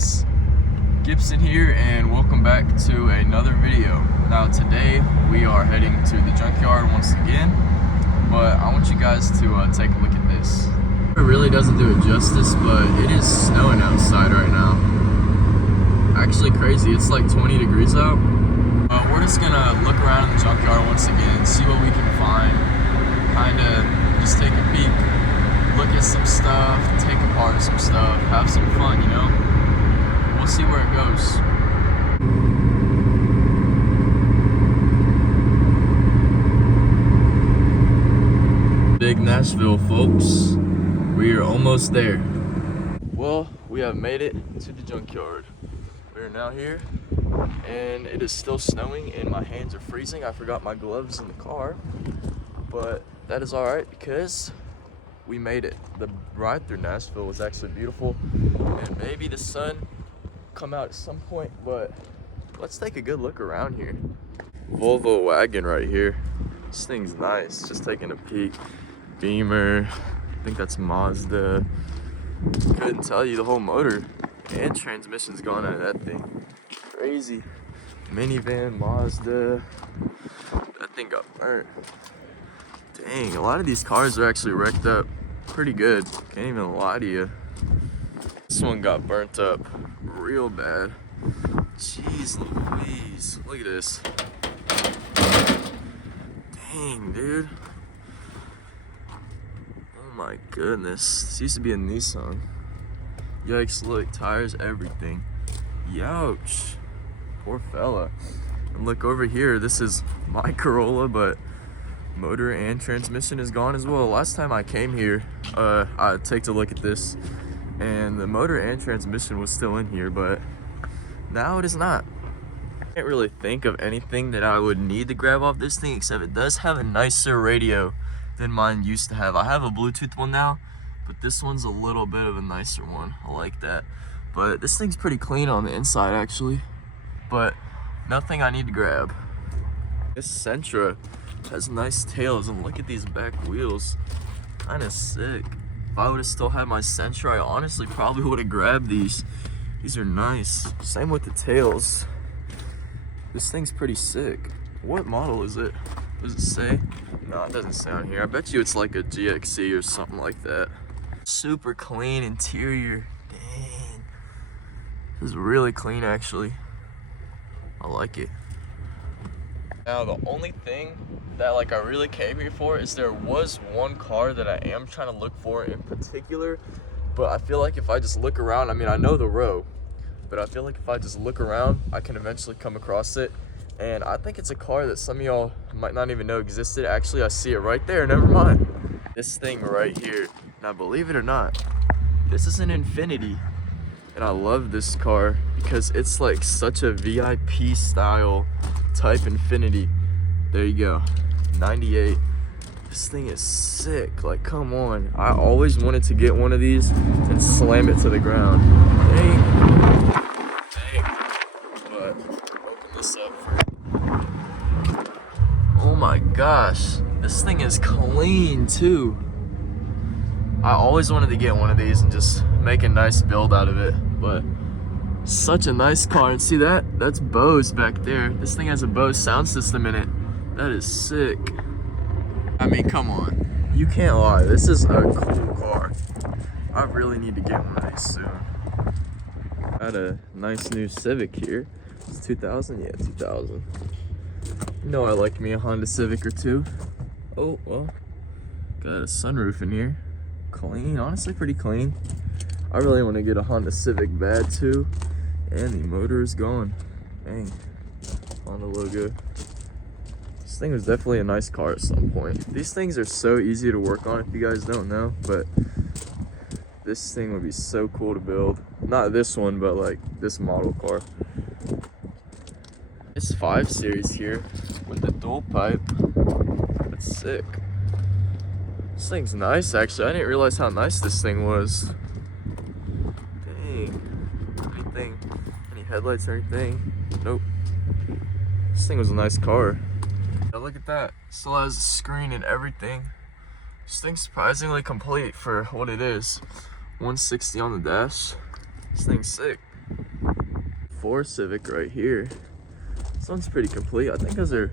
guys, Gibson here, and welcome back to another video. Now today we are heading to the junkyard once again, but I want you guys to take a look at this. It really doesn't do it justice, but it is snowing outside right now. Actually crazy, it's like 20 degrees out. We're just gonna look around in the junkyard once again, see what we can find, kinda just take a peek, look at some stuff, take apart some stuff, have some fun, you know? We'll see where it goes. Big Nashville, folks. We are almost there. Well, we have made it to the junkyard. We are now here, and it is still snowing, and my hands are freezing. I forgot my gloves in the car, but that is all right because we made it. The ride through Nashville was actually beautiful, and maybe the sun come out at some point, but let's take a good look around here. Volvo wagon right here. This thing's nice. Just taking a peek. Beamer. I think that's Mazda. Couldn't tell you. The whole motor and transmission's gone out of that thing. Crazy. Minivan, Mazda. That thing got burnt. Dang, a lot of these cars are actually wrecked up pretty good. Can't even lie to you. This one got burnt up real bad. Jeez Louise. Look at this. Dang, dude. Oh my goodness. This used to be a Nissan. Yikes, look, tires, everything. Youch. Poor fella. And look over here, this is my Corolla, but motor and transmission is gone as well. Last time I came here, I took a look at this, and the motor and transmission was still in here, but now it is not. I can't really think of anything that I would need to grab off this thing, except it does have a nicer radio than mine used to have. I have a Bluetooth one now, but this one's a little bit of a nicer one. I like that. But this thing's pretty clean on the inside actually, but nothing I need to grab. This Sentra has nice tails, and look at these back wheels. Kind of sick. If I would have still had my Sentra, I honestly probably would have grabbed these. These are nice. Same with the tails. This thing's pretty sick. What model is it? Does it say? No, it doesn't say on here. I bet you it's like a GXC or something like that. Super clean interior. Dang. This is really clean actually. I like it. Now the only thing that I really came here for is there was one car that I am trying to look for in particular, but I feel like if I just look around, I mean, I know the row, but I feel like if I just look around, I can eventually come across it. And I think it's a car that some of y'all might not even know existed. Actually, I see it right there, never mind. This thing right here. Now, believe it or not, this is an Infiniti. And I love this car because it's like such a VIP style type Infiniti. There you go, 98. This thing is sick, like come on. I always wanted to get one of these and slam it to the ground. Dang. But open this up for, oh my gosh, this thing is clean too. I always wanted to get one of these and just make a nice build out of it, but such a nice car. And see that? That's Bose back there. This thing has a Bose sound system in it. That is sick. I mean, come on. You can't lie. This is a cool car. I really need to get one of these soon. Got a nice new Civic here. It's 2000? Yeah, 2000. You know I like me a Honda Civic or two. Oh, well. Got a sunroof in here. Clean. Honestly, pretty clean. I really want to get a Honda Civic bad too. And the motor is gone. Dang. Honda logo. This thing was definitely a nice car at some point. These things are so easy to work on if you guys don't know, but this thing would be so cool to build. Not this one, but like this model car. This 5 Series here with the dual pipe. That's sick. This thing's nice actually. I didn't realize how nice this thing was. Anything, any headlights or anything? Nope. This thing was a nice car. Now look at that, still has a screen and everything. This thing's surprisingly complete for what it is. 160 on the dash. This thing's sick. 4 Civic right here. This one's pretty complete. I think those are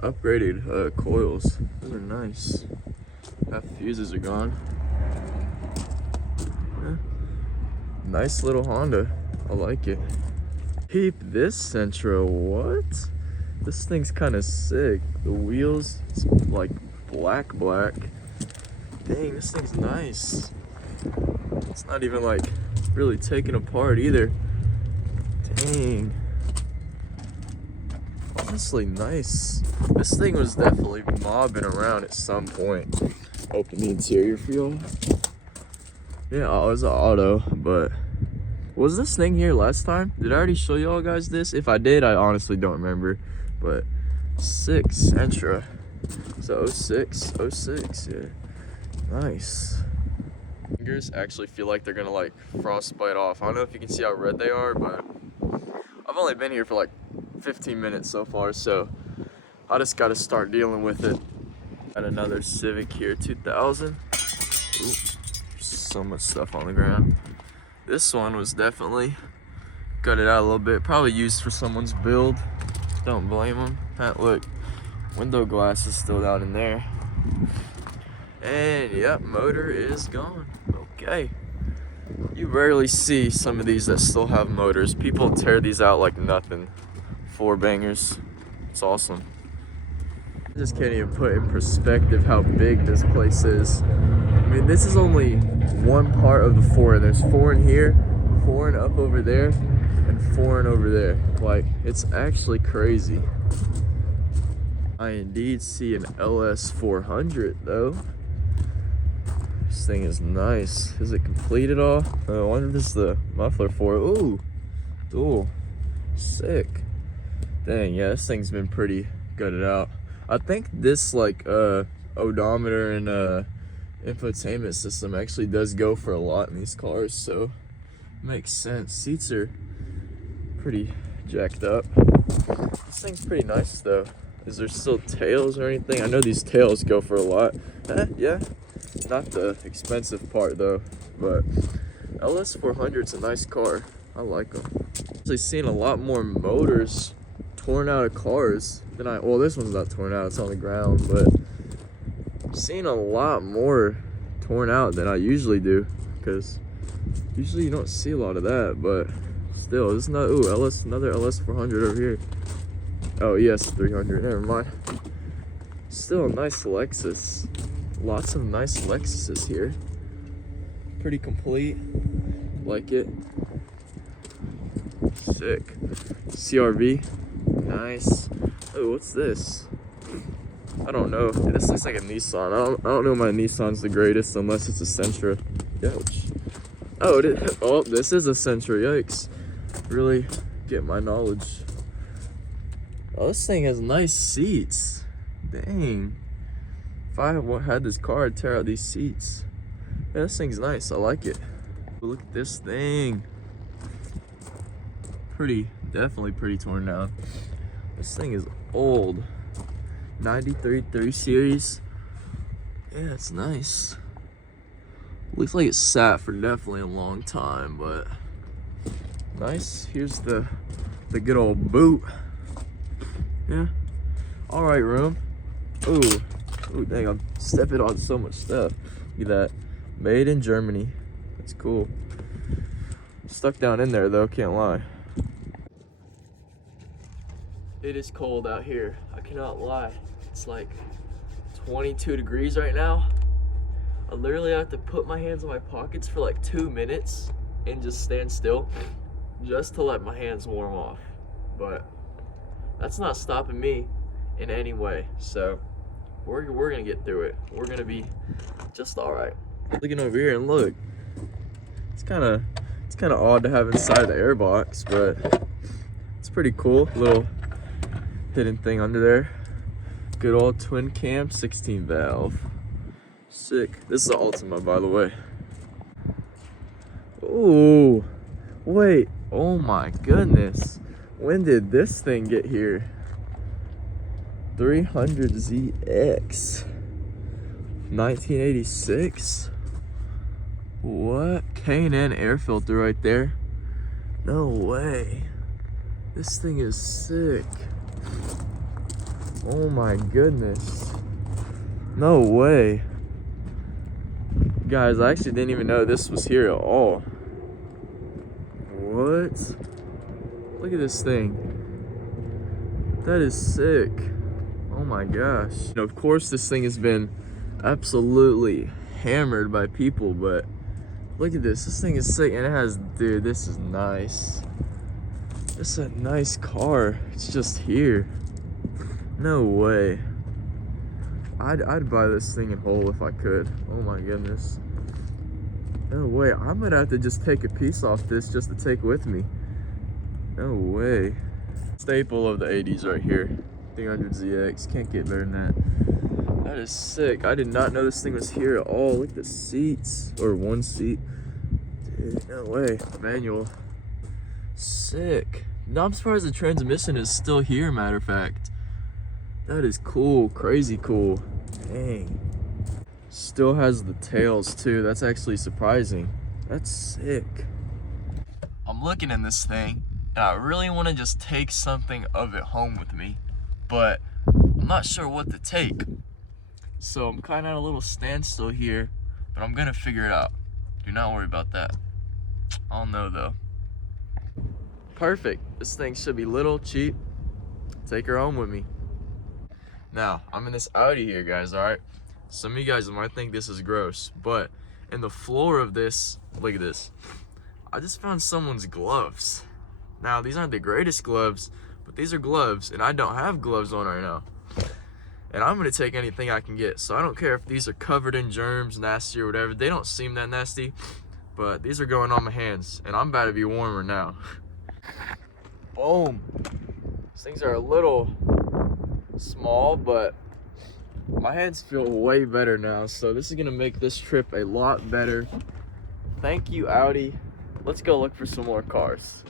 upgraded coils. Those are nice. Half the fuses are gone. Yeah. Nice little Honda. I like it. Peep this Sentra. What? This thing's kind of sick. The wheels, it's like black. Dang, this thing's nice. It's not even like really taken apart either. Dang. Honestly, nice. This thing was definitely mobbing around at some point. Open the interior for y'all. Yeah, it was an auto, but was this thing here last time? Did I already show y'all guys this? If I did, I honestly don't remember. But 6 Sentra. So 06, yeah. Nice. Fingers actually feel like they're gonna like frostbite off. I don't know if you can see how red they are, but I've only been here for like 15 minutes so far, so I just gotta start dealing with it. Got another Civic here, 2000. Ooh, so much stuff on the ground. This one was definitely gutted out a little bit, probably used for someone's build. Don't blame them. Look, window glass is still down in there. And yep, motor is gone. Okay. You rarely see some of these that still have motors. People tear these out like nothing. 4 bangers. It's awesome. I just can't even put in perspective how big this place is. I mean, this is only one part of the 4. There's 4 in here, 4 and up over there, and 4 and over there. Like, it's actually crazy. I indeed see an LS 400 though. This thing is nice. Is it complete at all? I wonder if this is the muffler for it. Ooh, sick. Dang, yeah, this thing's been pretty gutted out. I think this like odometer and infotainment system actually does go for a lot in these cars, so makes sense. Seats are pretty jacked up. This thing's pretty nice though. Is there still tails or anything? I know these tails go for a lot. Yeah, not the expensive part though, but LS 400's a nice car. I like them. I've actually seen a lot more motors torn out of cars than well, this one's not torn out, it's on the ground, but I've seen a lot more torn out than I usually do, because usually you don't see a lot of that, but still, this is not, another LS 400 over here. Oh, yes, 300, never mind. Still a nice Lexus. Lots of nice Lexuses here. Pretty complete, like it. Sick. CRV, nice. Oh, what's this? I don't know. This looks like a Nissan. I don't know my Nissan's the greatest unless it's a Sentra. Ouch. Oh, this is a Sentra. Yikes. Really get my knowledge. Oh, this thing has nice seats. Dang. If I had this car, I'd tear out these seats. Yeah, this thing's nice. I like it. But look at this thing. Definitely pretty torn down. This thing is old. 93 3 Series. Yeah, it's nice. Looks like it sat for definitely a long time, but nice. Here's the good old boot. Yeah. All right, room. Ooh, dang, I'm stepping on so much stuff. Look at that. Made in Germany. That's cool. Stuck down in there though, can't lie. It is cold out here. I cannot lie. It's like 22 degrees right now. I literally have to put my hands in my pockets for like 2 minutes and just stand still just to let my hands warm off. But that's not stopping me in any way. So we're gonna get through it. We're gonna be just all right. Looking over here and look, it's kind of odd to have inside the airbox, but it's pretty cool. Little hidden thing under there. Good old twin cam 16 valve. Sick. This is the Ultima, by the way. Oh, wait. Oh my goodness. When did this thing get here? 300ZX. 1986. What? K&N air filter right there. No way. This thing is sick. Oh my goodness. No way. Guys, I actually didn't even know this was here at all. What? Look at this thing. That is sick. Oh my gosh. And of course, this thing has been absolutely hammered by people, but look at this. This thing is sick, and it has, dude, this is nice. It's a nice car. It's just here. No way. I'd buy this thing in whole if I could. Oh my goodness. No way. I might have to just take a piece off this just to take with me. No way. Staple of the 80s right here. 300ZX. Can't get better than that. That is sick. I did not know this thing was here at all. Look at the seats. Or one seat. Dude, no way. Manual. Sick. No, I'm surprised the transmission is still here, matter of fact. That is cool. Crazy cool. Dang. Still has the tails too. That's actually surprising. That's sick. I'm looking in this thing, and I really want to just take something of it home with me, but I'm not sure what to take. So I'm kind of at a little standstill here, but I'm gonna figure it out. Do not worry about that. I'll know though. Perfect. This thing should be little, cheap. Take her home with me. Now, I'm in this Audi here, guys, alright? Some of you guys might think this is gross, but in the floor of this, look at this. I just found someone's gloves. Now, these aren't the greatest gloves, but these are gloves, and I don't have gloves on right now. And I'm gonna take anything I can get, so I don't care if these are covered in germs, nasty or whatever. They don't seem that nasty, but these are going on my hands, and I'm about to be warmer now. Boom. These things are a little small, but my hands feel way better now, so this is gonna make this trip a lot better. Thank you, Audi. Let's go look for some more cars.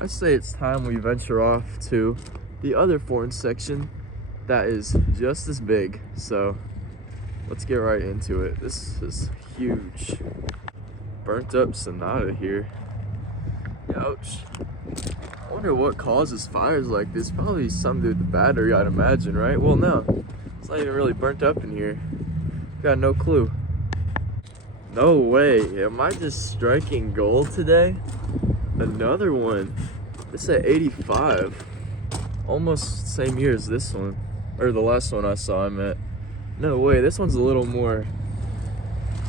I say it's time we venture off to the other foreign section that is just as big, so let's get right into it. This is huge. Burnt up Sonata here. Ouch. I wonder what causes fires like this. Probably something to do with the battery, I'd imagine, right? Well, no. It's not even really burnt up in here. Got no clue. No way. Am I just striking gold today? Another one. This at 85. Almost same year as this one. Or the last one I saw him at. No way. This one's a little more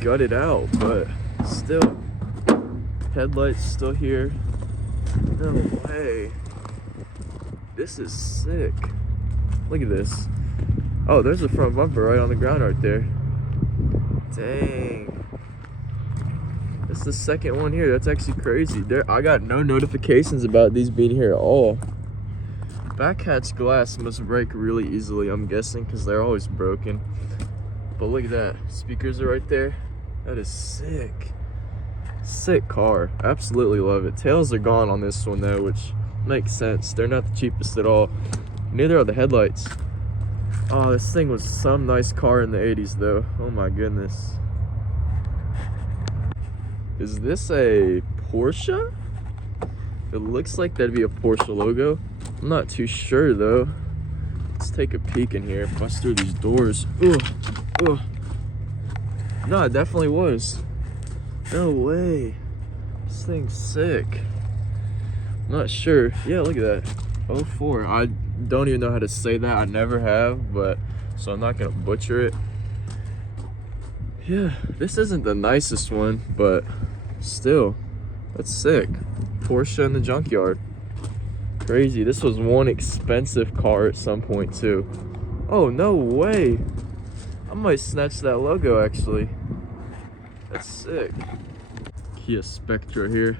gutted out, but still. Headlights still here. No way. This is sick. Look at this. Oh, there's the front bumper right on the ground right there. Dang. This is the second one here. That's actually crazy. I got no notifications about these being here at all. Back hatch glass must break really easily, I'm guessing, because they're always broken. But look at that. Speakers are right there. That is sick. Sick car. Absolutely love it. Tails are gone on this one though, which makes sense. They're not the cheapest at all. Neither are the headlights. Oh, this thing was some nice car in the 80s though. Oh my goodness. Is this a Porsche? It looks like that'd be a Porsche logo. I'm not too sure though. Let's take a peek in here. Bust through these doors. Ugh. Ugh. No, it definitely was. No way. This thing's sick. I'm not sure. Yeah, look at that. 04. I don't even know how to say that. I never have, but so I'm not gonna butcher it. Yeah, this isn't the nicest one, but still, that's sick. Porsche in the junkyard. Crazy. This was one expensive car at some point too. Oh, no way. I might snatch that logo actually. That's sick. Kia Spectra here.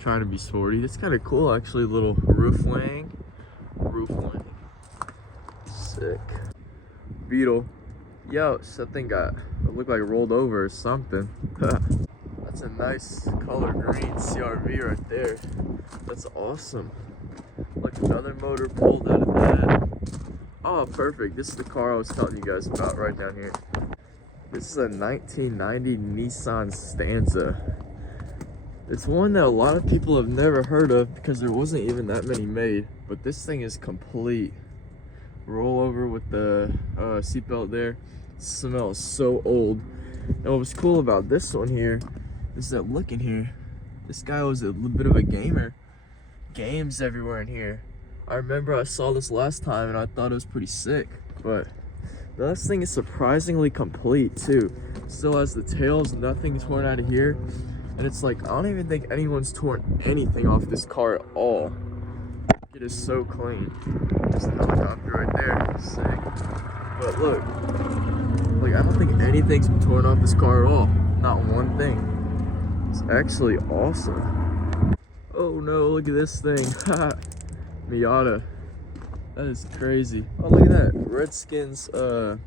Trying to be sporty. It's kind of cool actually. Little roof wing. Sick. Beetle. Yo, that thing got, it looked like it rolled over or something. That's a nice color green CRV right there. That's awesome. Like another motor pulled out of that. Oh, perfect. This is the car I was telling you guys about right down here. This is a 1990 Nissan Stanza. It's one that a lot of people have never heard of because there wasn't even that many made, but this thing is complete. Rollover with the seatbelt there. Smells so old. And what was cool about this one here is that look in here. This guy was a little bit of a gamer. Games everywhere in here. I remember I saw this last time and I thought it was pretty sick, but this thing is surprisingly complete too. Still has the tails, nothing torn out of here. And it's like, I don't even think anyone's torn anything off this car at all. It is so clean. Just a helicopter right there, sick. But look, like I don't think anything's been torn off this car at all. Not one thing. It's actually awesome. Oh no, look at this thing. Miata. That is crazy. Oh, look at that. Redskins, oh,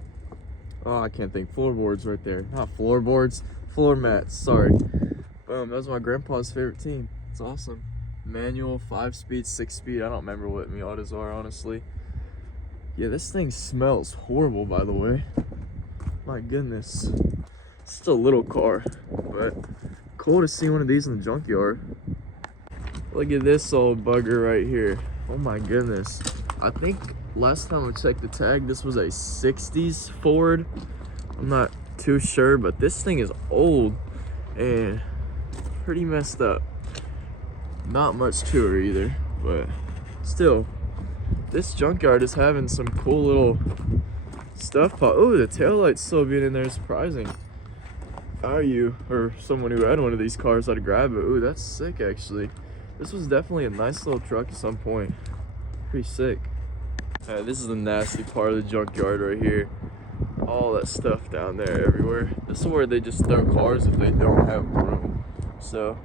I can't think. Floorboards right there. Not floorboards, floor mats, sorry. Boom, that was my grandpa's favorite team. It's awesome. Manual, 5-speed, 6-speed. I don't remember what Miatas are, honestly. Yeah, this thing smells horrible, by the way. My goodness. It's just a little car, but cool to see one of these in the junkyard. Look at this old bugger right here. Oh my goodness. I think last time I checked the tag, this was a 60s Ford. I'm not too sure, but this thing is old and pretty messed up. Not much to her either, but still, this junkyard is having some cool little stuff pop. Oh, the taillight's still being in there, surprising. If I were you or someone who had one of these cars, I'd grab it. Ooh, that's sick actually. This was definitely a nice little truck at some point. Pretty sick. Alright, this is the nasty part of the junkyard right here. All that stuff down there everywhere. This is where they just throw cars if they don't have room. So,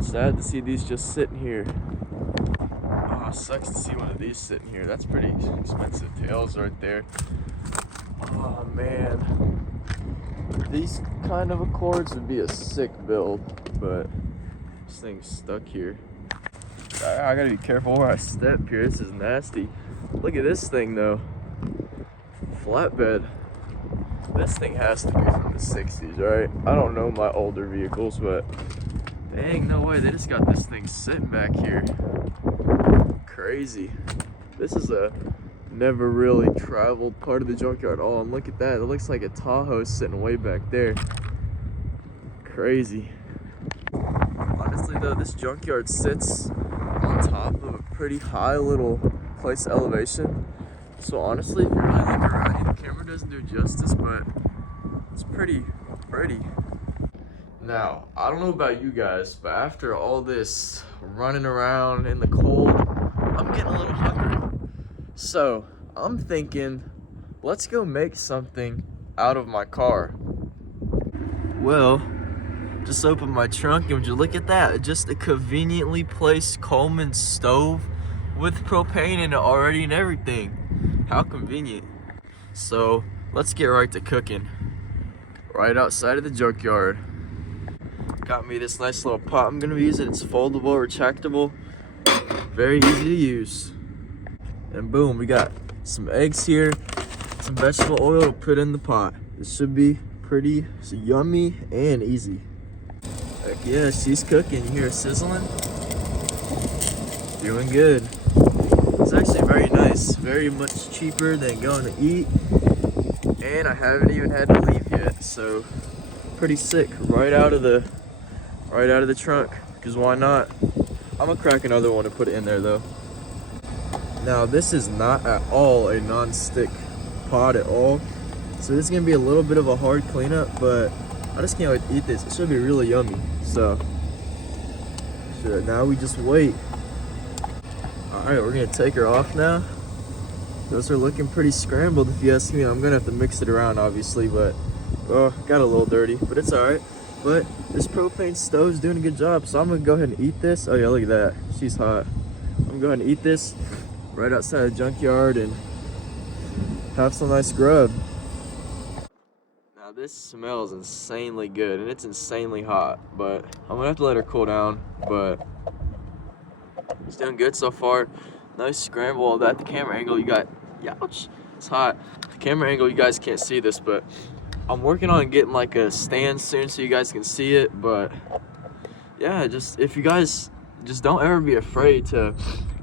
sad to see these just sitting here. Oh, sucks to see one of these sitting here. That's pretty expensive tails right there. Oh man. These kind of Accords would be a sick build, but this thing's stuck here. I gotta be careful where I step here. This is nasty. Look at this thing though. Flatbed. This thing has to be from the 60s, right? I don't know my older vehicles, but dang, no way. They just got this thing sitting back here. Crazy. This is a never really traveled part of the junkyard. Oh, and look at that. It looks like a Tahoe sitting way back there. Crazy. Honestly though, this junkyard sits on top of a pretty high little place elevation. So honestly, if you really look around, the camera doesn't do justice, but it's pretty. Now, I don't know about you guys, but after all this running around in the cold, I'm getting a little hungry. So I'm thinking, let's go make something out of my car. Well, just opened my trunk and would you look at that? Just a conveniently placed Coleman stove with propane in it already and everything. How convenient. So let's get right to cooking. Right outside of the junkyard. Got me this nice little pot I'm gonna be using. It's foldable, retractable, very easy to use. And boom, we got some eggs here, some vegetable oil to put in the pot. This should be pretty yummy and easy. Heck yeah, she's cooking. You hear her sizzling? Doing good. It's actually very nice. Very much cheaper than going to eat. And I haven't even had to leave yet, so pretty sick. Right out of the trunk. Because why not? I'm gonna crack another one and put it in there though. Now this is not at all a non-stick pot at all. So this is gonna be a little bit of a hard cleanup, but I just can't wait to eat this. It should be really yummy. So now we just wait. Alright, we're gonna take her off now. Those are looking pretty scrambled if you ask me. I'm gonna have to mix it around obviously, but got a little dirty, but it's alright. But this propane stove's doing a good job, so I'm gonna go ahead and eat this. Oh yeah, look at that. She's hot. I'm gonna go ahead and eat this right outside the junkyard and have some nice grub. Now this smells insanely good and it's insanely hot, but I'm gonna have to let her cool down, but it's doing good so far. Nice scramble of that. The camera angle you got, ouch, it's hot. The camera angle, you guys can't see this, but I'm working on getting like a stand soon so you guys can see it, but yeah, just if you guys just don't ever be afraid to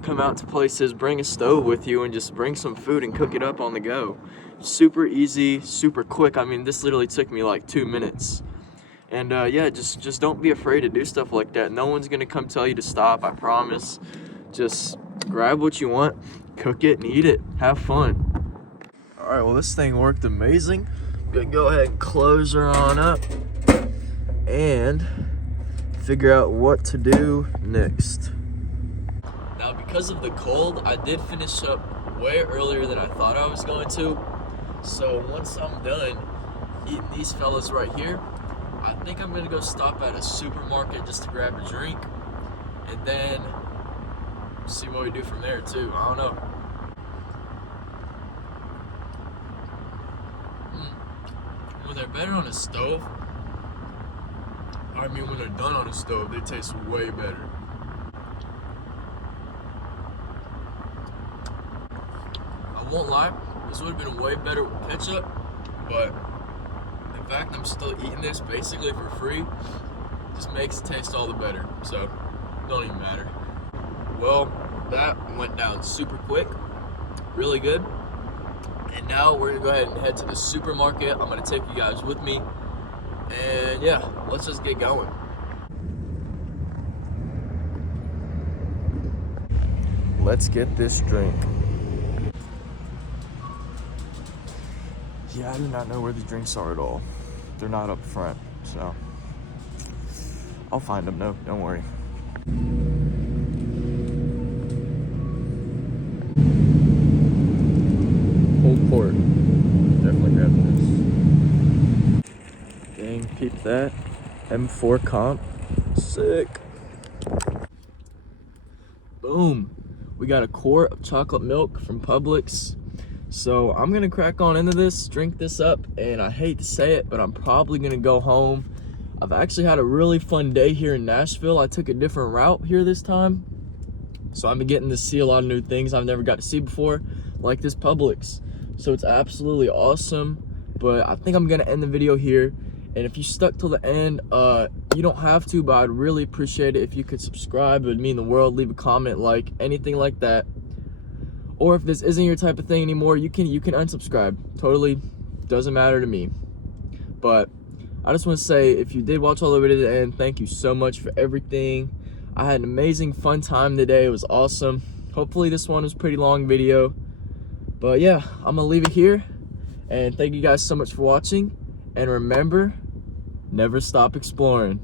come out to places, bring a stove with you and just bring some food and cook it up on the go. Super easy, super quick. I mean, this literally took me like 2 minutes. And yeah, just don't be afraid to do stuff like that. No one's gonna come tell you to stop, I promise. Just grab what you want, cook it and eat it. Have fun. All right, well, this thing worked amazing. I'm gonna go ahead and close her on up and figure out what to do next. Now, because of the cold, I did finish up way earlier than I thought I was going to. So once I'm done eating these fellas right here, I think I'm gonna go stop at a supermarket just to grab a drink and then see what we do from there too. I don't know. When they're better on a stove, I mean when they're done on a stove, they taste way better. I won't lie, this would have been way better with ketchup, but the fact I'm still eating this basically for free just makes it taste all the better, so don't even matter. Well, that went down super quick, really good. And now we're gonna go ahead and head to the supermarket. I'm gonna take you guys with me, and yeah, let's just get going. Let's get this drink. Yeah, I do not know where the drinks are at all. They're not up front, so I'll find them. No, don't worry. Whole quart. Definitely grabbing this. Dang, peep that. M4 comp. Sick. Boom. We got a quart of chocolate milk from Publix. So I'm gonna crack on into this, drink this up, and I hate to say it, but I'm probably gonna go home. I've actually had a really fun day here in Nashville. I took a different route here this time. So I've been getting to see a lot of new things I've never got to see before, like this Publix. So it's absolutely awesome, but I think I'm gonna end the video here. And if you stuck till the end, you don't have to, but I'd really appreciate it if you could subscribe. It would mean the world. Leave a comment, like anything like that. Or if this isn't your type of thing anymore, you can unsubscribe. Totally doesn't matter to me. But I just want to say, if you did watch all the way to the end, thank you so much for everything. I had an amazing fun time today. It was awesome. Hopefully this one was a pretty long video. But yeah, I'm gonna leave it here. And thank you guys so much for watching. And remember, never stop exploring.